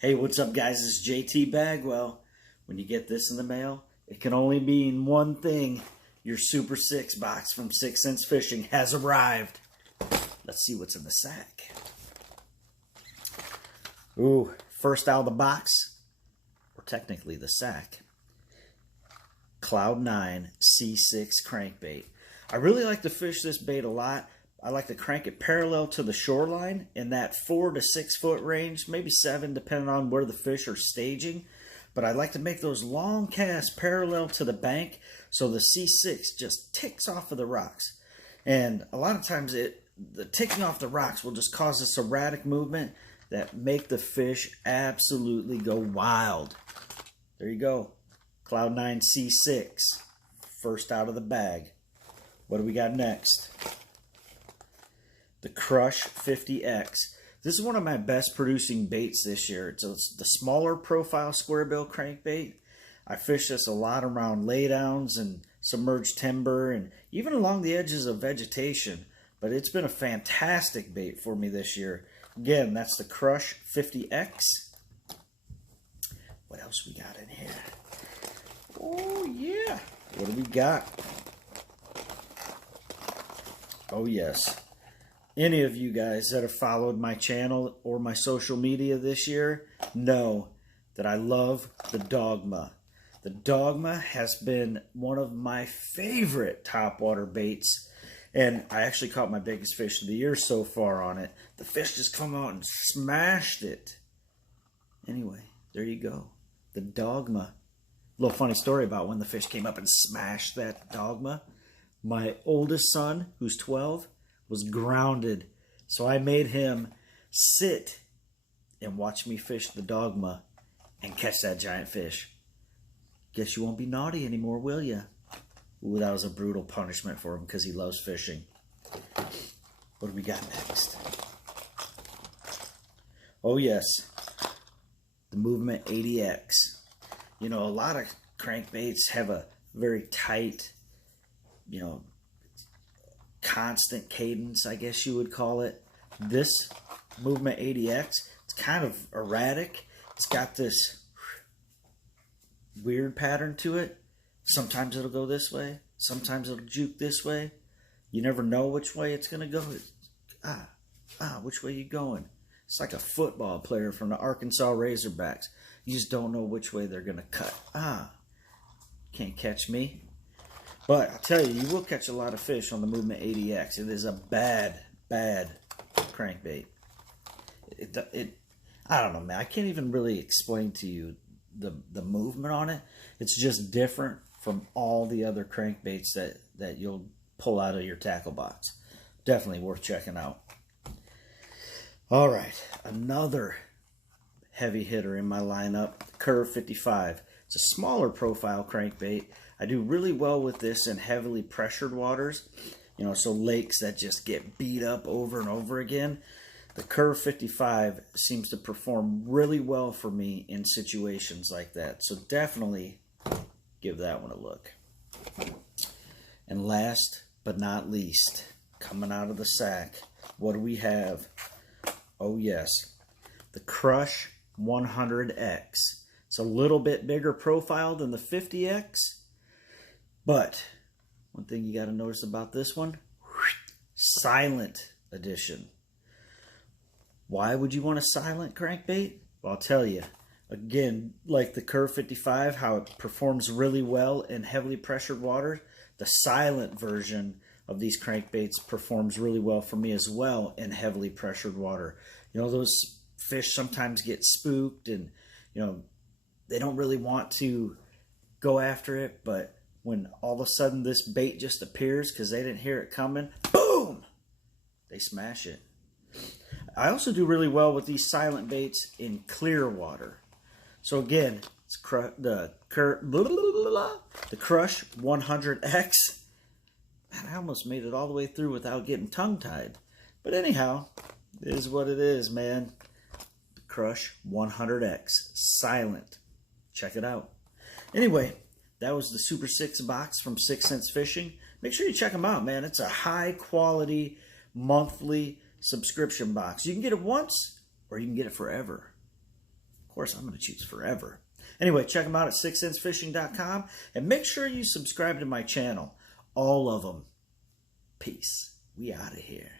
Hey, what's up, guys? It's JT Bagwell. When you get this in the mail, it can only mean one thing. Your Super 6 box from 6 Sense Fishing has arrived. Let's see what's in the sack. Ooh, first out of the box, or technically the sack, Cloud 9 C6 crankbait. I really like to fish this bait a lot. I like to crank it parallel to the shoreline in that 4 to 6 foot range, maybe 7 depending on where the fish are staging. But I like to make those long casts parallel to the bank so the C6 just ticks off of the rocks. And a lot of times the ticking off the rocks will just cause this erratic movement that make the fish absolutely go wild. There you go. Cloud 9 C6, first out of the bag. What do we got next? The Crush 50X. This is one of my best producing baits this year. It's the smaller profile square bill crankbait. I fish this a lot around laydowns and submerged timber and even along the edges of vegetation. But it's been a fantastic bait for me this year. Again, that's the Crush 50X. What else we got in here? Oh yeah. What do we got? Oh yes. Any of you guys that have followed my channel or my social media this year know that I love the Dogma. The Dogma has been one of my favorite topwater baits, and I actually caught my biggest fish of the year so far on it. The fish just come out and smashed it. Anyway, there you go. The Dogma. Little funny story about when the fish came up and smashed that Dogma. My oldest son, who's 12, was grounded, so I made him sit and watch me fish the Dogma and catch that giant fish. Guess you won't be naughty anymore, will you? Ooh, that was a brutal punishment for him because he loves fishing. What do we got next? Oh yes, the Movement 80X. You know, a lot of crankbaits have a very tight, constant cadence, I guess you would call it. This Movement 80X, it's kind of erratic. It's got this weird pattern to it. Sometimes it'll go this way. Sometimes it'll juke this way. You never know which way it's going to go. Which way you going? It's like a football player from the Arkansas Razorbacks. You just don't know which way they're going to cut. Can't catch me. But I'll tell you, you will catch a lot of fish on the Movement 80X. It is a bad crankbait. I don't know, man. I can't even really explain to you the movement on it. It's just different from all the other crankbaits that you'll pull out of your tackle box. Definitely worth checking out. All right, another heavy hitter in my lineup, Curve 55. It's a smaller profile crankbait. I do really well with this in heavily pressured waters, so lakes that just get beat up over and over again. The Curve 55 seems to perform really well for me in situations like that. So definitely give that one a look. And last but not least, coming out of the sack, what do we have? Oh yes, the Crush 100X. It's a little bit bigger profile than the 50X. But one thing you got to notice about this one, silent edition. Why would you want a silent crankbait? Well, I'll tell you. Again, like the Curve 55, how it performs really well in heavily pressured water, the silent version of these crankbaits performs really well for me as well in heavily pressured water. Those fish sometimes get spooked and, they don't really want to go after it, but when all of a sudden this bait just appears because they didn't hear it coming, boom, they smash it. I also do really well with these silent baits in clear water. So again, it's the Crush 100X. Man, I almost made it all the way through without getting tongue-tied. But anyhow, it is what it is, man. The Crush 100X, silent. Check it out. Anyway, that was the Super 6 box from 6 Sense Fishing. Make sure you check them out, man. It's a high-quality monthly subscription box. You can get it once, or you can get it forever. course, I'm going to choose forever. Anyway, check them out at sixcensefishing.com and make sure you subscribe to my channel. All of them. Peace. We out of here.